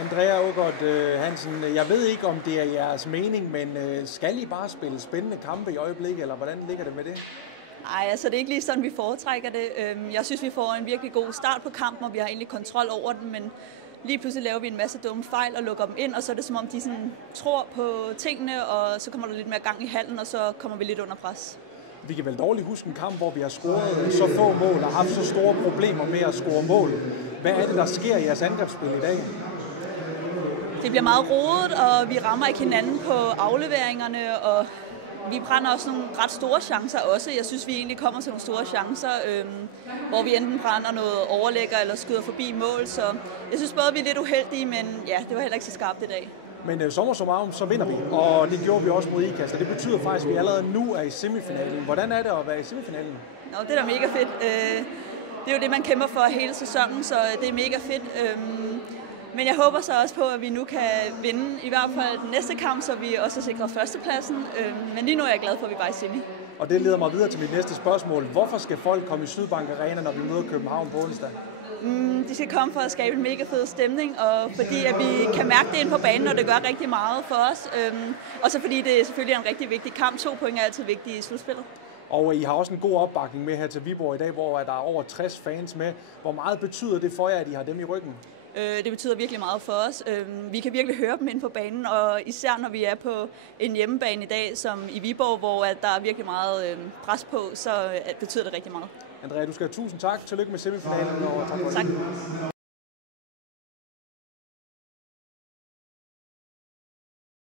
Andrea Aagaard Hansen, jeg ved ikke, om det er jeres mening, men skal I bare spille spændende kampe i øjeblikket, eller hvordan ligger det med det? Nej, altså det er ikke lige sådan, vi foretrækker det. Jeg synes, vi får en virkelig god start på kampen, og vi har egentlig kontrol over den, men lige pludselig laver vi en masse dumme fejl og lukker dem ind, og så er det som om, de sådan tror på tingene, og så kommer der lidt mere gang i hallen, og så kommer vi lidt under pres. Vi kan vel dårligt huske en kamp, hvor vi har scoret så få mål og haft så store problemer med at score mål. Hvad er det, der sker i jeres angrebsspil i dag? Det bliver meget rodet, og vi rammer ikke hinanden på afleveringerne, og vi brænder også nogle ret store chancer også. Jeg synes, vi egentlig kommer til nogle store chancer, hvor vi enten brænder noget overlægger eller skyder forbi mål. Så jeg synes både, vi er lidt uheldige, men ja, det var heller ikke så skarpt i dag. Men sommer så vinder vi, og det gjorde vi også mod IKAST. Det betyder faktisk, at vi allerede nu er i semifinalen. Hvordan er det at være i semifinalen? Nå, det er da mega fedt. Det er jo det, man kæmper for hele sæsonen, så det er mega fedt. Men jeg håber så også på, at vi nu kan vinde i hvert fald den næste kamp, så vi også sikrer førstepladsen. Men lige nu er jeg glad for, at vi bare er i semi. Og det leder mig videre til mit næste spørgsmål. Hvorfor skal folk komme i Sydbank Arena, når vi møder København på onsdag? De skal komme for at skabe en mega fed stemning, og fordi at vi kan mærke det inde på banen, og det gør rigtig meget for os. Og så fordi det selvfølgelig er en rigtig vigtig kamp. 2 point er altid vigtige i slutspillet. Og I har også en god opbakning med her til Viborg i dag, hvor der er over 60 fans med. Hvor meget betyder det for jer, at I har dem i ryggen? Det betyder virkelig meget for os. Vi kan virkelig høre dem inde på banen, og især når vi er på en hjemmebane i dag, som i Viborg, hvor der er virkelig meget pres på, så betyder det rigtig meget. Andrea, du skal have tusind tak. Tillykke med semifinalen. Og tak.